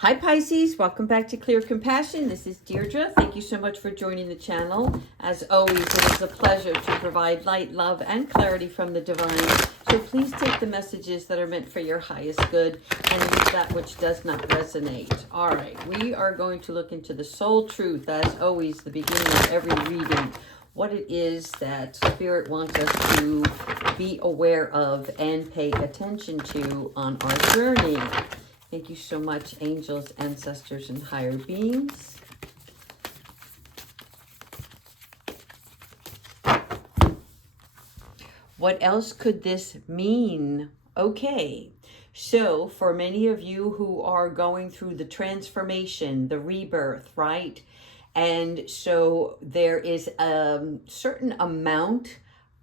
Hi Pisces, welcome back to Clear Compassion. This is Deirdre. Thank you so much for joining the channel. As always, it is a pleasure to provide light, love, and clarity from the divine. So please take the messages that are meant for your highest good and leave that which does not resonate. All right, we are going to look into the soul truth, as always, the beginning of every reading. What it is that Spirit wants us to be aware of and pay attention to on our journey. Thank you so much, angels, ancestors, and higher beings. What else could this mean? Okay, so for many of you who are going through the transformation, the rebirth, right? And so there is a certain amount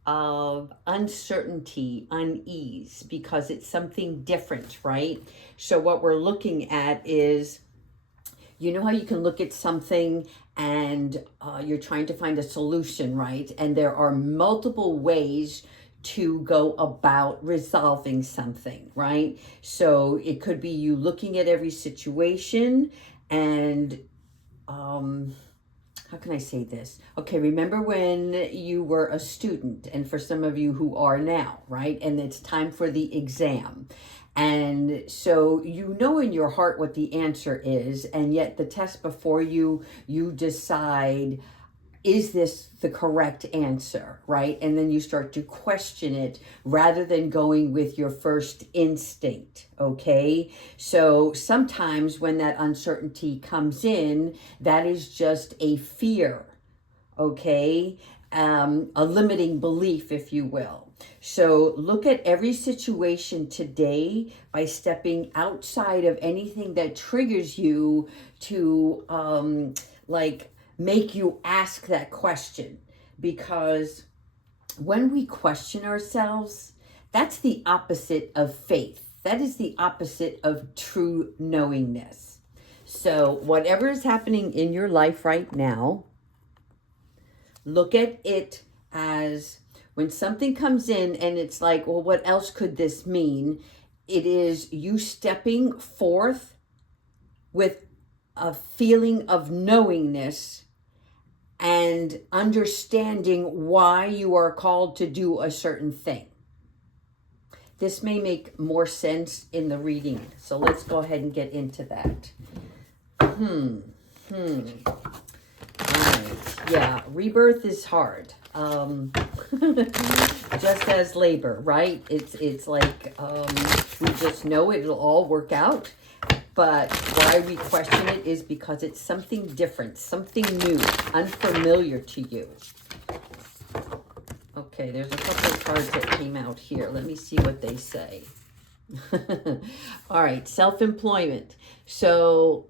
of uncertainty, unease, because it's something different, right? So what we're looking at is, you know how you can look at something and you're trying to find a solution, right? And there are multiple ways to go about resolving something, right? So it could be you looking at every situation and how can I say this? Okay, remember when you were a student, and for some of you who are now, right? And it's time for the exam. And so you know in your heart what the answer is, and yet the test before you decide, is this the correct answer, right? And then you start to question it rather than going with your first instinct, okay? So sometimes when that uncertainty comes in, that is just a fear, okay? A limiting belief, if you will. So look at every situation today by stepping outside of anything that triggers you to make you ask that question, because when we question ourselves, that's the opposite of faith. That is the opposite of true knowingness. So whatever is happening in your life right now, look at it as when something comes in and it's like, well, what else could this mean? It is you stepping forth with a feeling of knowingness and understanding why you are called to do a certain thing. This may make more sense in the reading, so let's go ahead and get into that. All right. Yeah, rebirth is hard. Just as labor, right? It's like we just know it'll all work out. But why we question it is because it's something different, something new, unfamiliar to you. Okay, there's a couple of cards that came out here. Let me see what they say. All right, self-employment. So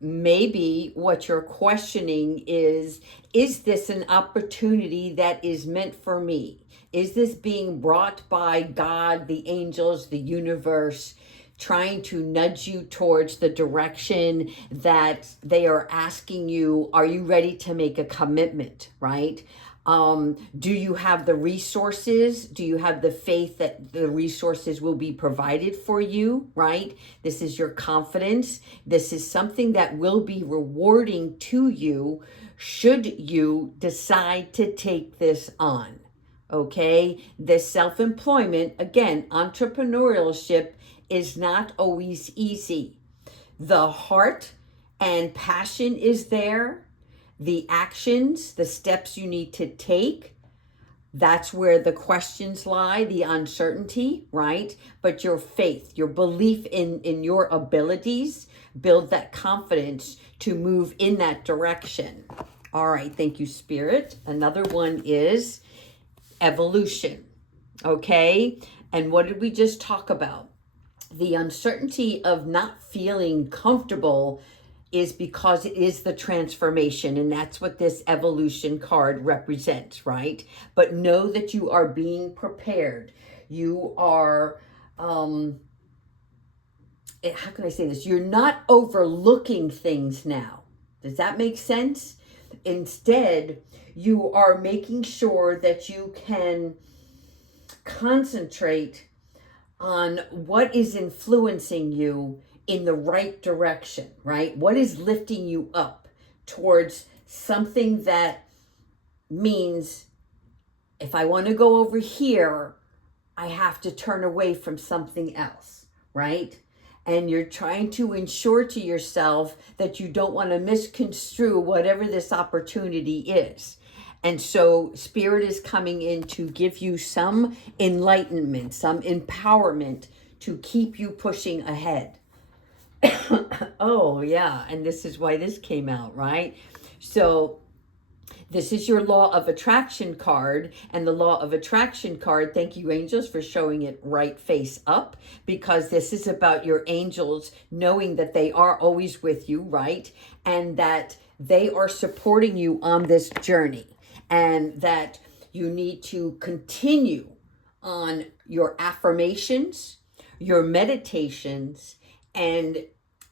maybe what you're questioning is this an opportunity that is meant for me? Is this being brought by God, the angels, the universe, trying to nudge you towards the direction that they are asking you? Are you ready to make a commitment, right? Do you have the resources? Do you have the faith that the resources will be provided for you, right? This is your confidence. This is something that will be rewarding to you should you decide to take this on, okay? This self-employment, again, entrepreneurship is not always easy. The heart and passion is there. The actions, the steps you need to take, that's where the questions lie, the uncertainty, right? But your faith, your belief in your abilities, build that confidence to move in that direction. All right, thank you, Spirit. Another one is evolution, okay? And what did we just talk about? The uncertainty of not feeling comfortable is because it is the transformation, and that's what this evolution card represents, right? But know that you are being prepared. You are, how can I say this? You're not overlooking things now. Does that make sense? Instead, you are making sure that you can concentrate on what is influencing you in the right direction, right? What is lifting you up towards something that means if I want to go over here, I have to turn away from something else, right? And you're trying to ensure to yourself that you don't want to misconstrue whatever this opportunity is. And so Spirit is coming in to give you some enlightenment, some empowerment to keep you pushing ahead. Oh, yeah. And this is why this came out, right? So this is your law of attraction card, and the law of attraction card, thank you angels for showing it right face up, because this is about your angels knowing that they are always with you, right? And that they are supporting you on this journey, and that you need to continue on your affirmations, your meditations, and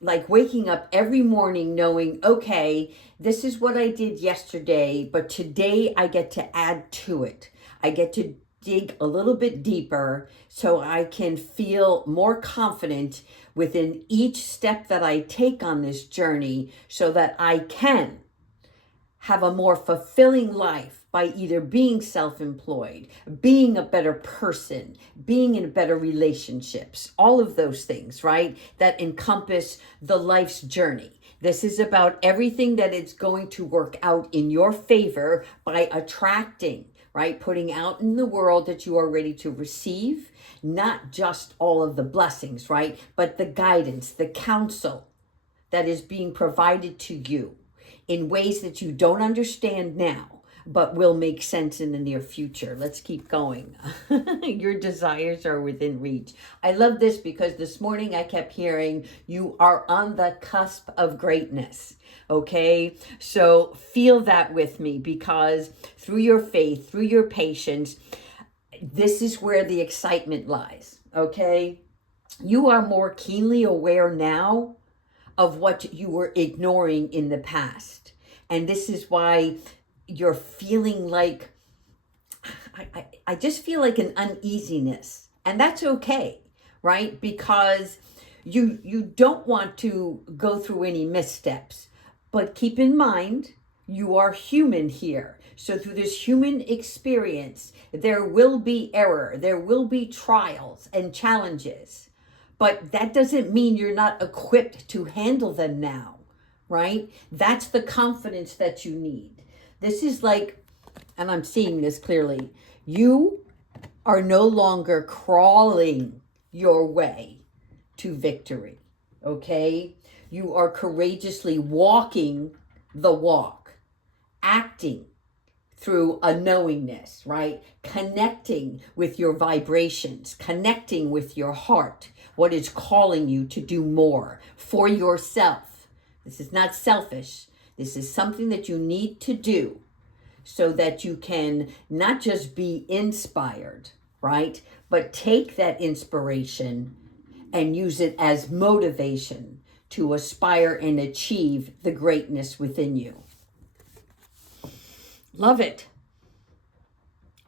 like waking up every morning knowing, okay, this is what I did yesterday, but today I get to add to it. I get to dig a little bit deeper so I can feel more confident within each step that I take on this journey, so that I can have a more fulfilling life by either being self-employed, being a better person, being in better relationships, all of those things, right? That encompass the life's journey. This is about everything that it's going to work out in your favor by attracting, right? Putting out in the world that you are ready to receive, not just all of the blessings, right? But the guidance, the counsel that is being provided to you in ways that you don't understand now, but will make sense in the near future. Let's keep going. Your desires are within reach. I love this because this morning I kept hearing you are on the cusp of greatness. Okay, so feel that with me, because through your faith, through your patience, this is where the excitement lies. Okay, you are more keenly aware now of what you were ignoring in the past. And this is why you're feeling like, I just feel like an uneasiness. And that's okay, right? Because you don't want to go through any missteps. But keep in mind, you are human here. So through this human experience, there will be error, there will be trials and challenges. But that doesn't mean you're not equipped to handle them now, right? That's the confidence that you need. This is like, and I'm seeing this clearly, you are no longer crawling your way to victory, okay? You are courageously walking the walk, acting through a knowingness, right? Connecting with your vibrations, connecting with your heart, what is calling you to do more for yourself. This is not selfish. This is something that you need to do so that you can not just be inspired, right? But take that inspiration and use it as motivation to aspire and achieve the greatness within you. Love it.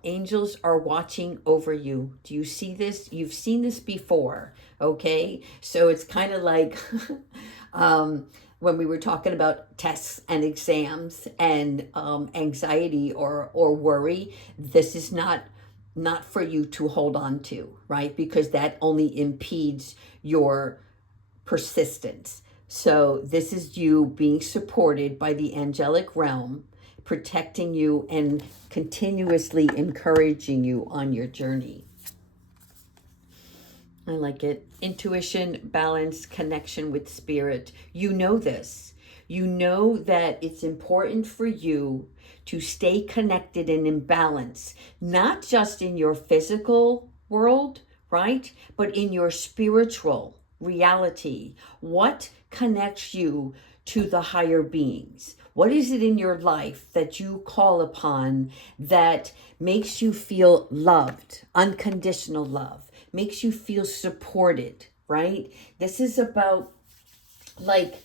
Angels are watching over you. Do you see this? You've seen this before, okay? So it's kind of like when we were talking about tests and exams and anxiety or worry. This is not for you to hold on to, right? Because that only impedes your persistence. So this is you being supported by the angelic realm, protecting you and continuously encouraging you on your journey. I like it. Intuition, balance, connection with spirit. You know this. You know that it's important for you to stay connected and in balance, not just in your physical world, right? But in your spiritual reality. What connects you to the higher beings? What is it in your life that you call upon that makes you feel loved, unconditional love, makes you feel supported, right? This is about, like,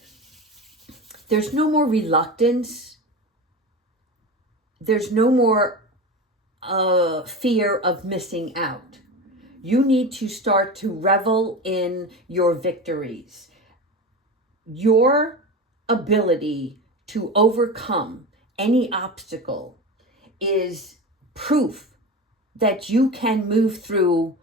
there's no more reluctance. There's no more fear of missing out. You need to start to revel in your victories. your ability to overcome any obstacle is proof that you can move through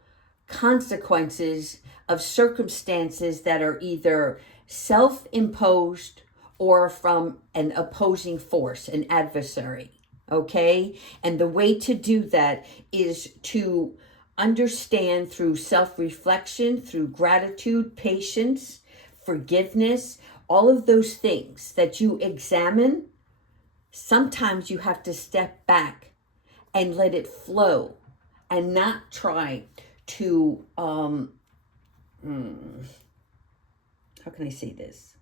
consequences of circumstances that are either self-imposed or from an opposing force, an adversary. Okay? And the way to do that is to understand through self-reflection, through gratitude, patience, forgiveness, all of those things that you examine. Sometimes you have to step back and let it flow and not try to how can I say this?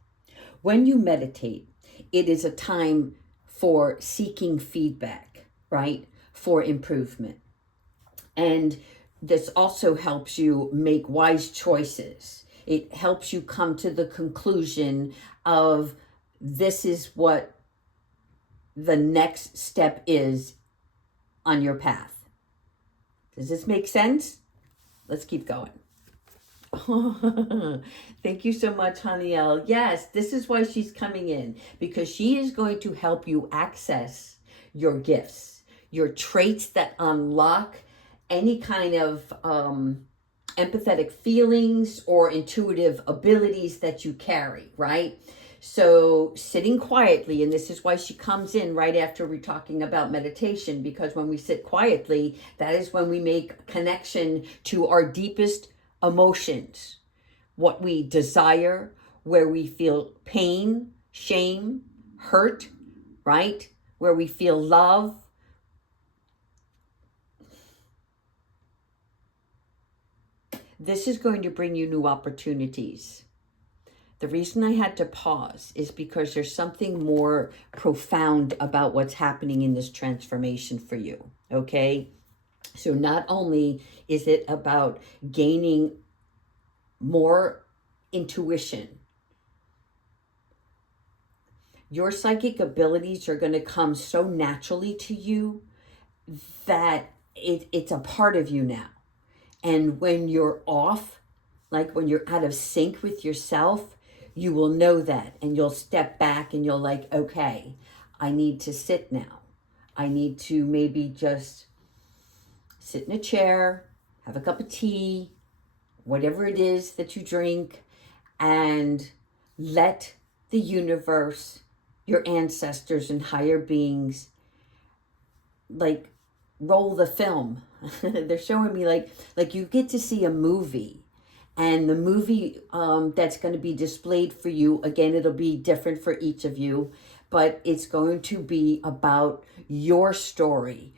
When you meditate, it is a time for seeking feedback, right? For improvement. And this also helps you make wise choices. It helps you come to the conclusion of this is what the next step is on your path. Does this make sense? Let's keep going. Thank you so much, Haniel. Yes, this is why she's coming in, because she is going to help you access your gifts, your traits that unlock any kind of empathetic feelings or intuitive abilities that you carry, right? So sitting quietly, and this is why she comes in right after we're talking about meditation, because when we sit quietly, that is when we make connection to our deepest emotions, what we desire, where we feel pain, shame, hurt, right? Where we feel love. This is going to bring you new opportunities. The reason I had to pause is because there's something more profound about what's happening in this transformation for you, okay? So not only is it about gaining more intuition, your psychic abilities are going to come so naturally to you that it's a part of you now. And when you're off, like when you're out of sync with yourself, you will know that, and you'll step back and you'll like, okay, I need to sit now. I need to maybe just sit in a chair, have a cup of tea, whatever it is that you drink, and let the universe, your ancestors and higher beings, like roll the film. They're showing me like you get to see a movie, and the movie that's going to be displayed for you, again, it'll be different for each of you, but it's going to be about your story,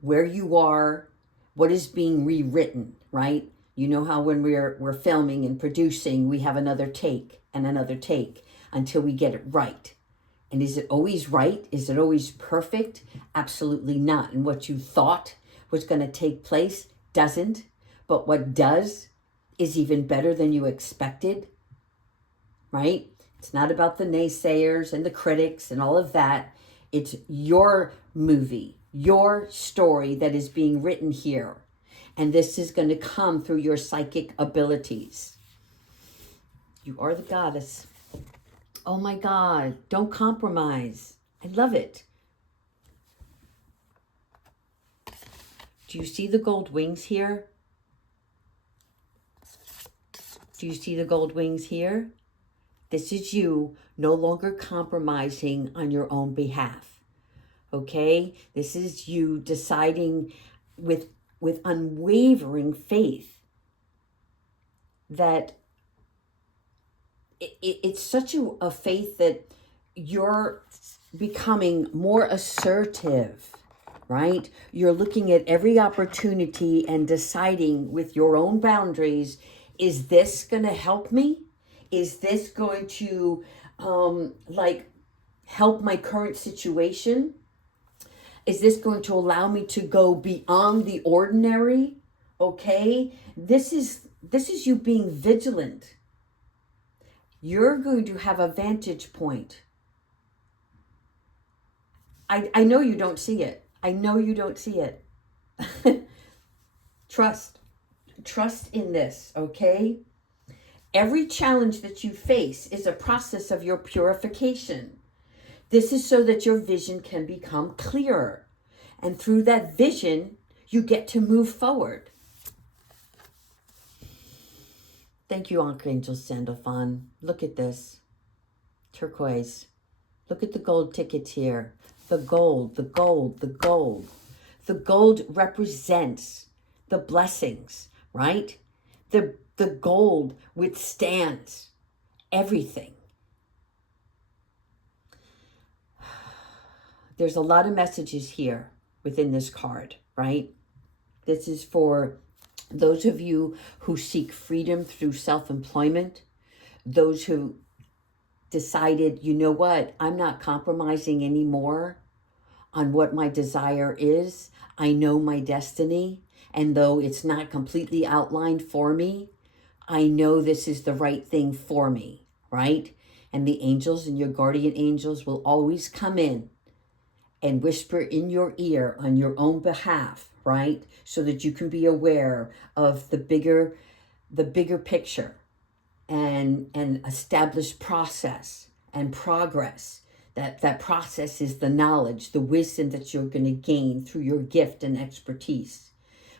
where you are, what is being rewritten, right? You know how when we're filming and producing, we have another take and another take until we get it right. And is it always right? Is it always perfect? Absolutely not. And what you thought was going to take place doesn't. But what does is even better than you expected, right? It's not about the naysayers and the critics and all of that. It's your movie, your story that is being written here. And this is going to come through your psychic abilities. You are the goddess. Oh my God, don't compromise. I love it. Do you see the gold wings here? Do you see the gold wings here? This is you no longer compromising on your own behalf. Okay? This is you deciding with unwavering faith that it's such a faith that you're becoming more assertive, right? You're looking at every opportunity and deciding with your own boundaries, is this going to help me? Is this going to help my current situation? Is this going to allow me to go beyond the ordinary? Okay? This is you being vigilant. You're going to have a vantage point. I know you don't see it. I know you don't see it. Trust in this, okay? Every challenge that you face is a process of your purification. This is so that your vision can become clearer. And through that vision, you get to move forward. Thank you, Archangel Sandalphon. Look at this. Turquoise. Look at the gold tickets here. The gold, the gold, the gold. The gold represents the blessings, right? The gold withstands everything. There's a lot of messages here within this card, right? This is for those of you who seek freedom through self-employment, those who decided, you know what, I'm not compromising anymore on what my desire is. I know my destiny, and though it's not completely outlined for me, I know this is the right thing for me, right? And the angels and your guardian angels will always come in and whisper in your ear on your own behalf, right? So that you can be aware of the bigger picture and establish process and progress. That process is the knowledge, the wisdom that you're going to gain through your gift and expertise.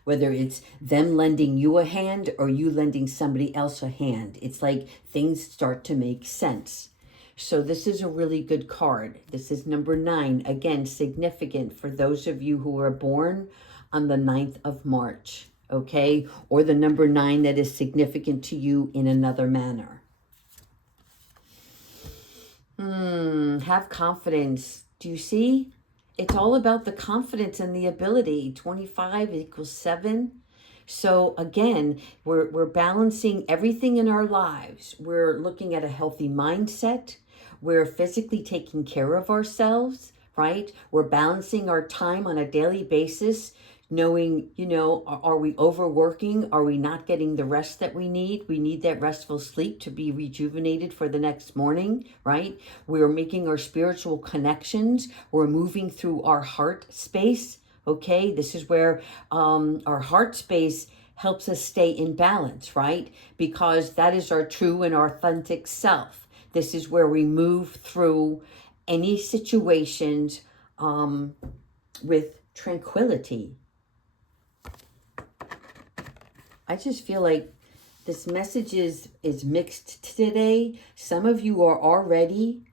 Whether it's them lending you a hand or you lending somebody else a hand, it's like things start to make sense. So this is a really good card. This is number 9. Again, significant for those of you who are born on the 9th of March, okay? Or the number 9 that is significant to you in another manner. Have confidence. Do you see? It's all about the confidence and the ability. 25 equals 7. So again, we're balancing everything in our lives. We're looking at a healthy mindset. We're physically taking care of ourselves, right? We're balancing our time on a daily basis, knowing, are we overworking? Are we not getting the rest that we need? We need that restful sleep to be rejuvenated for the next morning, right? We're making our spiritual connections. We're moving through our heart space, okay? This is where our heart space helps us stay in balance, right? Because that is our true and authentic self. This is where we move through any situations with tranquility. I just feel like this message is mixed today. Some of you are already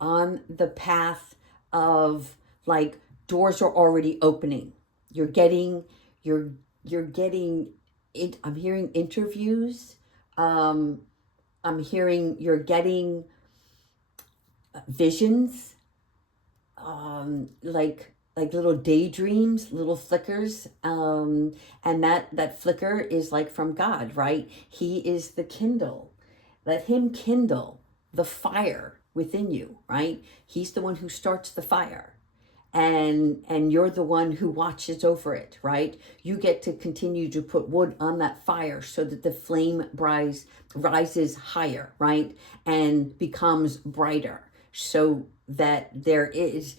on the path of like doors are already opening. You're getting it. I'm hearing interviews. I'm hearing you're getting visions, like little daydreams, little flickers, and that flicker is like from God, right? He is the kindle. Let him kindle the fire within you, right? He's the one who starts the fire. And you're the one who watches over it, right? You get to continue to put wood on that fire so that the flame rises higher, right? And becomes brighter, so that there is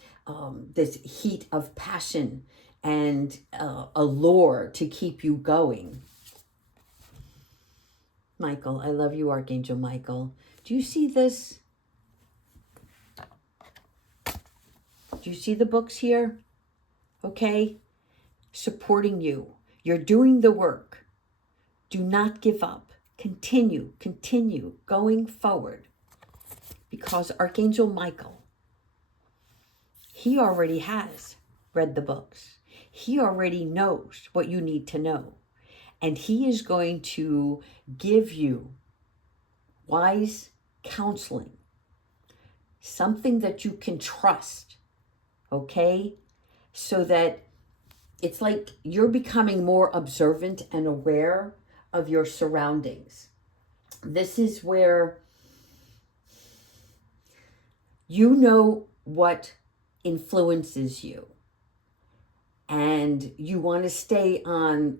this heat of passion and allure to keep you going. Michael, I love you, Archangel Michael. Do you see this? Do you see the books here? Okay? Supporting you. You're doing the work. Do not give up. Continue going forward. Because Archangel Michael, he already has read the books. He already knows what you need to know. And he is going to give you wise counseling, something that you can trust, okay? So that it's like you're becoming more observant and aware of your surroundings. This is where you know what influences you, and you want to stay on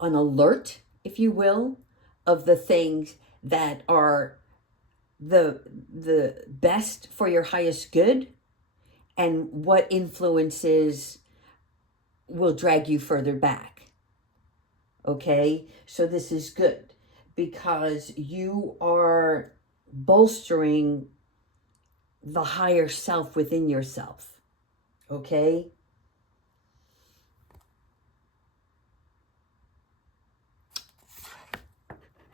alert, if you will, of the things that are the best for your highest good, and what influences will drag you further back. Okay, so this is good because you are bolstering the higher self within yourself. Okay.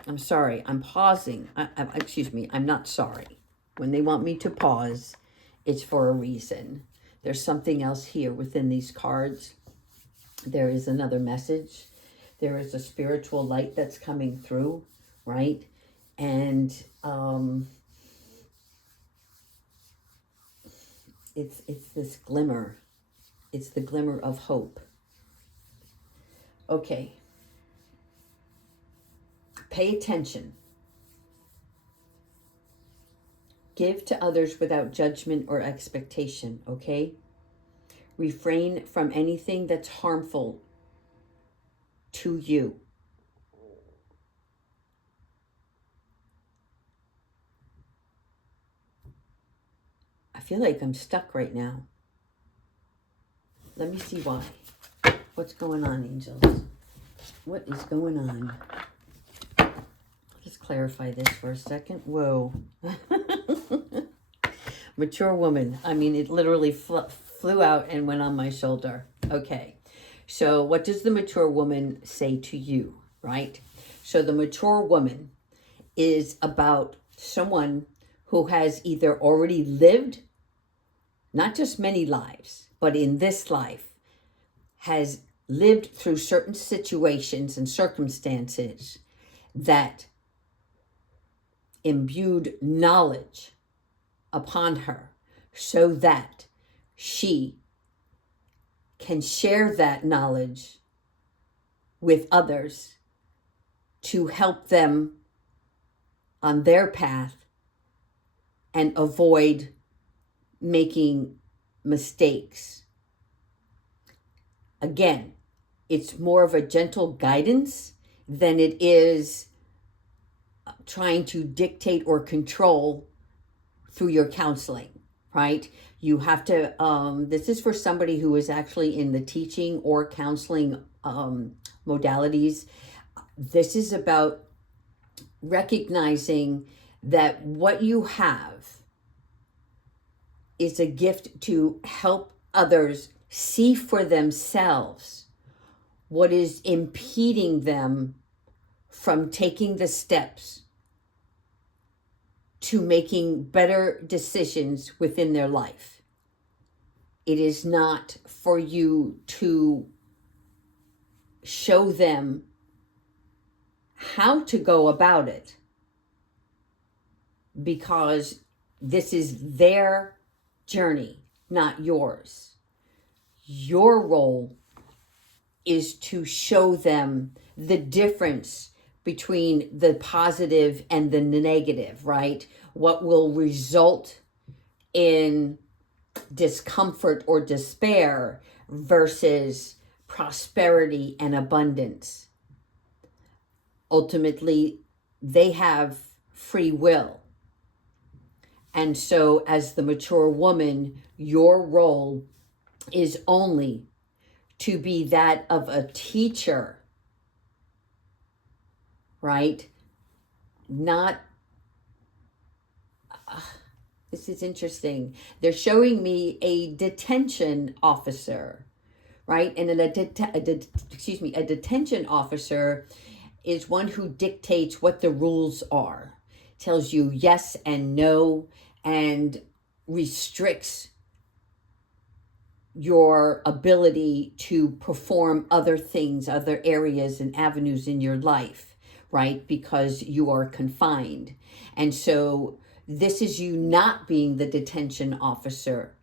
I'm sorry, I'm pausing. Excuse me, I'm not sorry. When they want me to pause, it's for a reason. There's something else here within these cards. There is another message. There is a spiritual light that's coming through, right? And it's this glimmer. It's the glimmer of hope. Okay. Pay attention. Give to others without judgment or expectation, okay? Refrain from anything that's harmful to you. I feel like I'm stuck right now. Let me see why. What's going on, angels? What is going on? Let's clarify this for a second. Whoa. Mature woman. I mean, it literally flew out and went on my shoulder. Okay. So what does the mature woman say to you, right? So the mature woman is about someone who has either already lived, not just many lives, but in this life, has lived through certain situations and circumstances that imbued knowledge upon her so that she can share that knowledge with others to help them on their path and avoid making mistakes. Again, it's more of a gentle guidance than it is trying to dictate or control through your counseling, right? You have to, this is for somebody who is actually in the teaching or counseling modalities. This is about recognizing that what you have is a gift to help others see for themselves what is impeding them from taking the steps to making better decisions within their life. It is not for you to show them how to go about it, because this is their journey, not yours. Your role is to show them the difference between the positive and the negative, right? What will result in discomfort or despair versus prosperity and abundance. Ultimately, they have free will. And so as the mature woman, your role is only to be that of a teacher, right? Not, this is interesting. They're showing me a detention officer, right? And a detention officer is one who dictates what the rules are, tells you yes and no, and restricts your ability to perform other things, other areas and avenues in your life, right? Because you are confined. And so this is you not being the detention officer,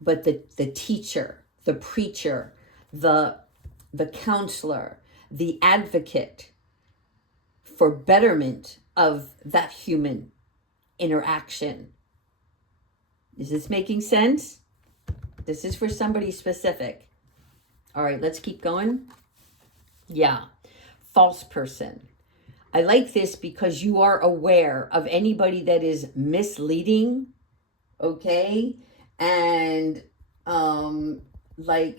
but the teacher, the preacher, the counselor, the advocate for betterment of that human interaction. Is this making sense? This is for somebody specific. All right, let's keep going. Yeah, false person. I like this because you are aware of anybody that is misleading, okay? And like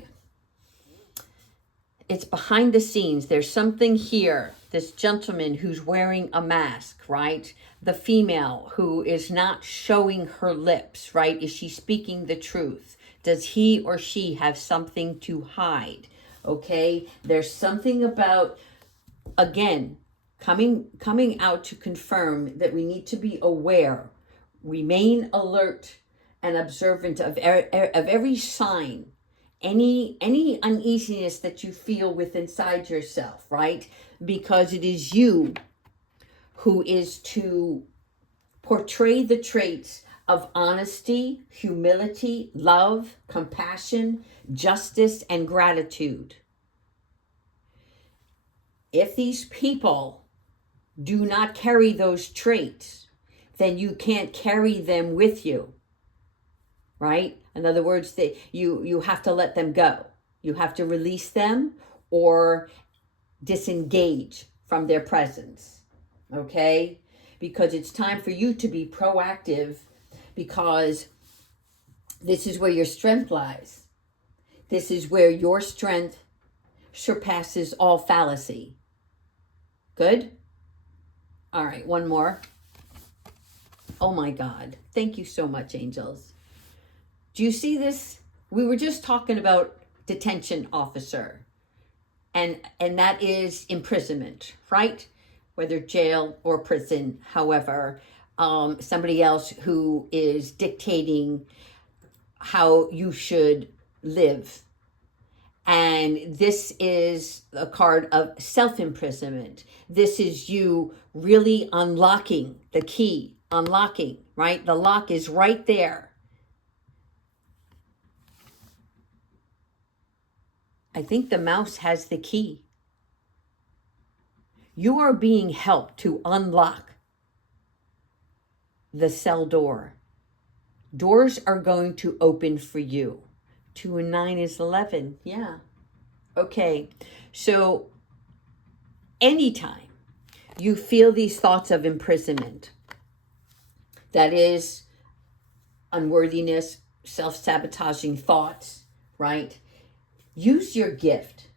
it's behind the scenes. There's something here. This gentleman who's wearing a mask, right? The female who is not showing her lips, right? Is she speaking the truth? Does he or she have something to hide? Okay, there's something about, again, coming out to confirm that we need to be aware, remain alert and observant of every sign, any uneasiness that you feel with inside yourself, right? Because it is you who is to portray the traits of honesty, humility, love, compassion, justice, and gratitude. If these people do not carry those traits, then you can't carry them with you, right? In other words, you have to let them go. You have to release them or disengage from their presence, okay? Because it's time for you to be proactive, because this is where your strength lies. This is where your strength surpasses all fallacy. Good? All right, one more. Oh my God. Thank you so much, angels. Do you see this? We were just talking about detention officer, and that is imprisonment, right? Whether jail or prison, however, somebody else who is dictating how you should live. And this is a card of self-imprisonment. This is you really unlocking the key, unlocking, right? The lock is right there. I think the mouse has the key. You are being helped to unlock the cell door. Doors are going to open for you. 2 and 9 is 11. Yeah. Okay. So anytime you feel these thoughts of imprisonment, that is unworthiness, self-sabotaging thoughts, right? Use your gift.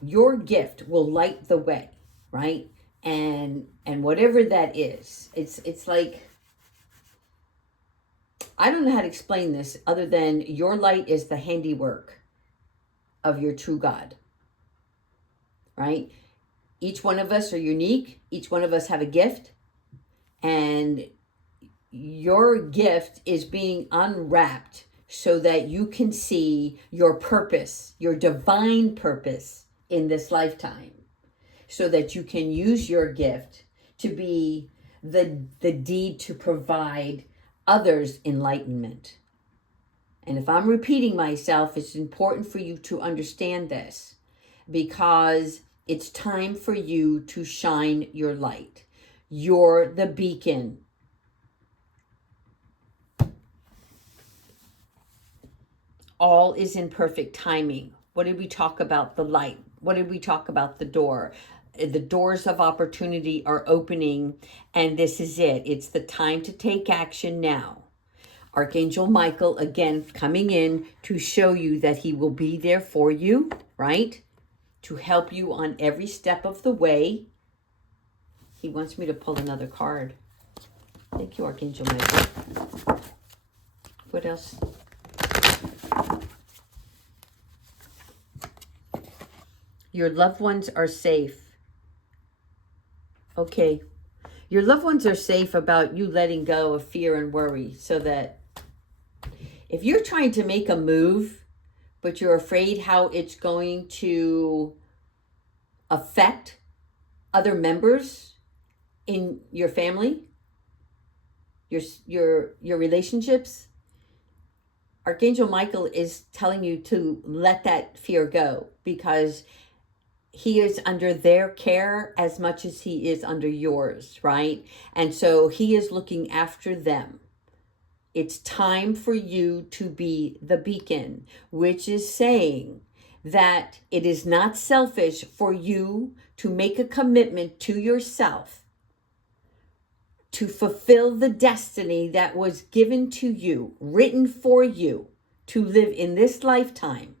Your gift will light the way, right? And whatever that is, it's like, I don't know how to explain this other than your light is the handiwork of your true God, right? Each one of us are unique. Each one of us have a gift, and your gift is being unwrapped so that you can see your purpose, your divine purpose in this lifetime, so that you can use your gift to be the deed to provide others enlightenment. And if I'm repeating myself, it's important for you to understand this, because it's time for you to shine your light. You're the beacon. All is in perfect timing. What did we talk about? The light. What did we talk about? The door. The doors of opportunity are opening, and this is it. It's the time to take action now. Archangel Michael, again, coming in to show you that he will be there for you, right? To help you on every step of the way. He wants me to pull another card. Thank you, Archangel Michael. What else? Your loved ones are safe. Okay. Your loved ones are safe about you letting go of fear and worry, so that if you're trying to make a move, but you're afraid how it's going to affect other members in your family, your relationships, Archangel Michael is telling you to let that fear go, because he is under their care as much as he is under yours, right? And so he is looking after them. It's time for you to be the beacon, which is saying that it is not selfish for you to make a commitment to yourself to fulfill the destiny that was given to you, written for you, to live in this lifetime.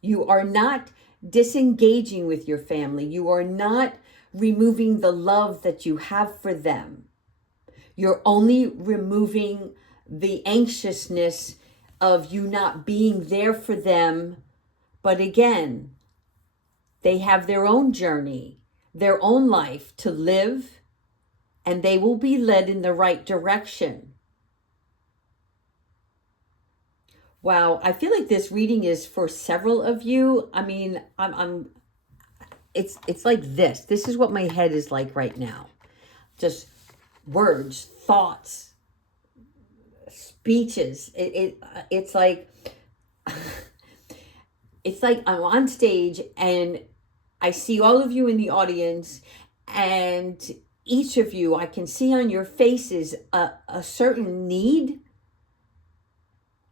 You are not disengaging with your family. You are not removing the love that you have for them. You're only removing the anxiousness of you not being there for them. But again, they have their own journey, their own life to live, and they will be led in the right direction. Wow, I feel like this reading is for several of you. I mean, it's like this. This is what my head is like right now. Just words, thoughts, speeches. It's like it's like I'm on stage and I see all of you in the audience, and each of you, I can see on your faces a certain need.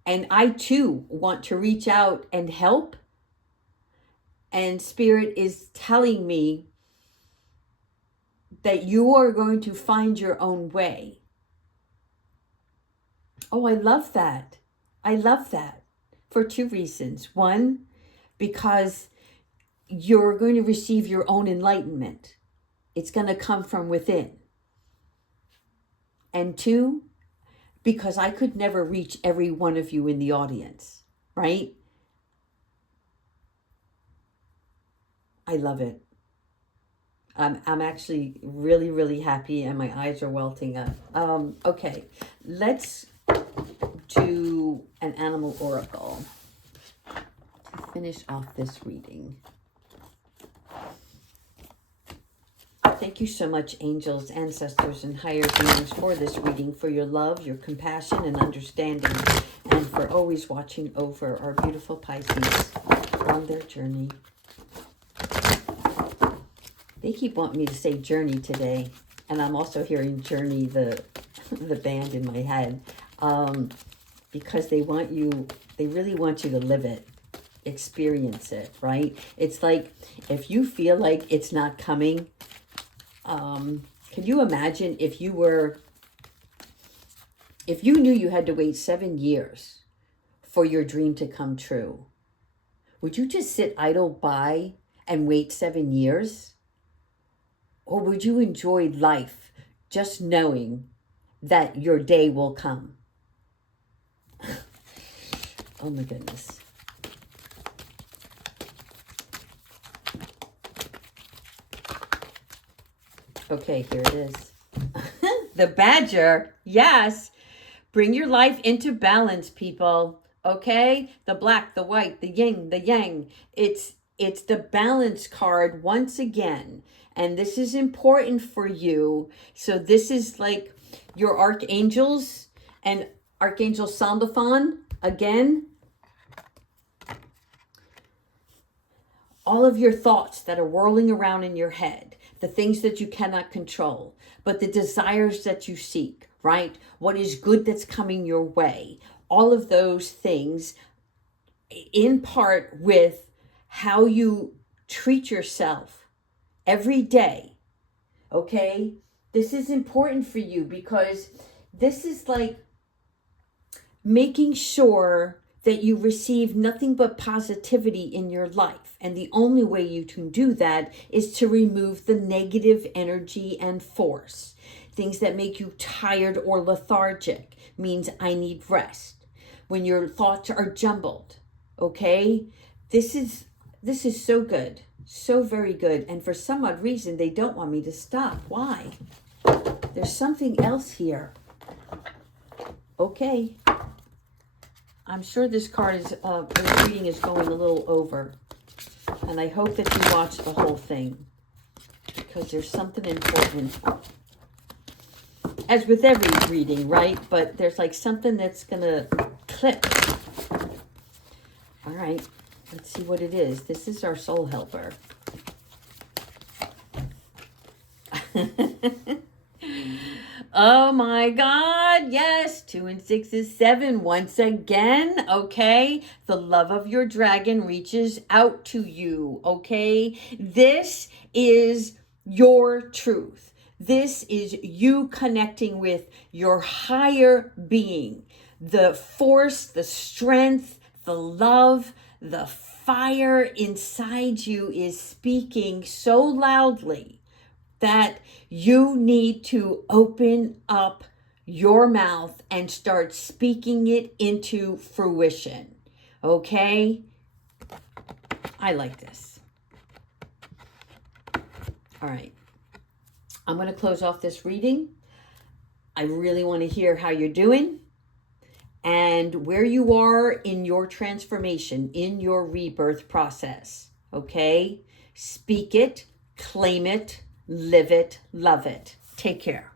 And I too want to reach out and help. And Spirit is telling me that you are going to find your own way. Oh, I love that. I love that for two reasons. One, because you're going to receive your own enlightenment. It's going to come from within. And two, because I could never reach every one of you in the audience, right? I love it. I'm actually really, really happy, and my eyes are welting up. Okay, let's do an animal oracle to finish off this reading. Thank you so much, angels, ancestors, and higher beings, for this reading, for your love, your compassion, and understanding, and for always watching over our beautiful Pisces on their journey. They keep wanting me to say journey today, and I'm also hearing Journey, the band in my head, because they really want you to live it, experience it, right? It's like, if you feel like it's not coming, can you imagine if you knew you had to wait 7 years for your dream to come true? Would you just sit idle by and wait 7 years? Or would you enjoy life just knowing that your day will come? Oh my goodness. Okay, here it is. The badger. Yes. Bring your life into balance, people. Okay? The black, the white, the yin, the yang. It's the balance card once again. And this is important for you. So this is like your archangels and Archangel Sandalphon again. All of your thoughts that are whirling around in your head, the things that you cannot control, but the desires that you seek, right? What is good that's coming your way. All of those things in part with how you treat yourself every day, okay? This is important for you because this is like making sure that you receive nothing but positivity in your life. And the only way you can do that is to remove the negative energy and force. Things that make you tired or lethargic means I need rest. When your thoughts are jumbled, okay? This is so good. So very good. And for some odd reason, they don't want me to stop. Why? There's something else here. Okay. I'm sure this reading is going a little over. And I hope that you watch the whole thing, because there's something important. As with every reading, right? But there's like something that's going to click. All right. Let's see what it is. This is our soul helper. Oh my God. Yes. 2 and 6 is 7. Once again. Okay. The love of your dragon reaches out to you. Okay. This is your truth. This is you connecting with your higher being. the force, the strength, the love, the fire inside you is speaking so loudly that you need to open up your mouth and start speaking it into fruition. Okay? I like this. All right. I'm going to close off this reading. I really want to hear how you're doing and where you are in your transformation, in your rebirth process. Okay? Speak it, claim it, live it, love it. Take care.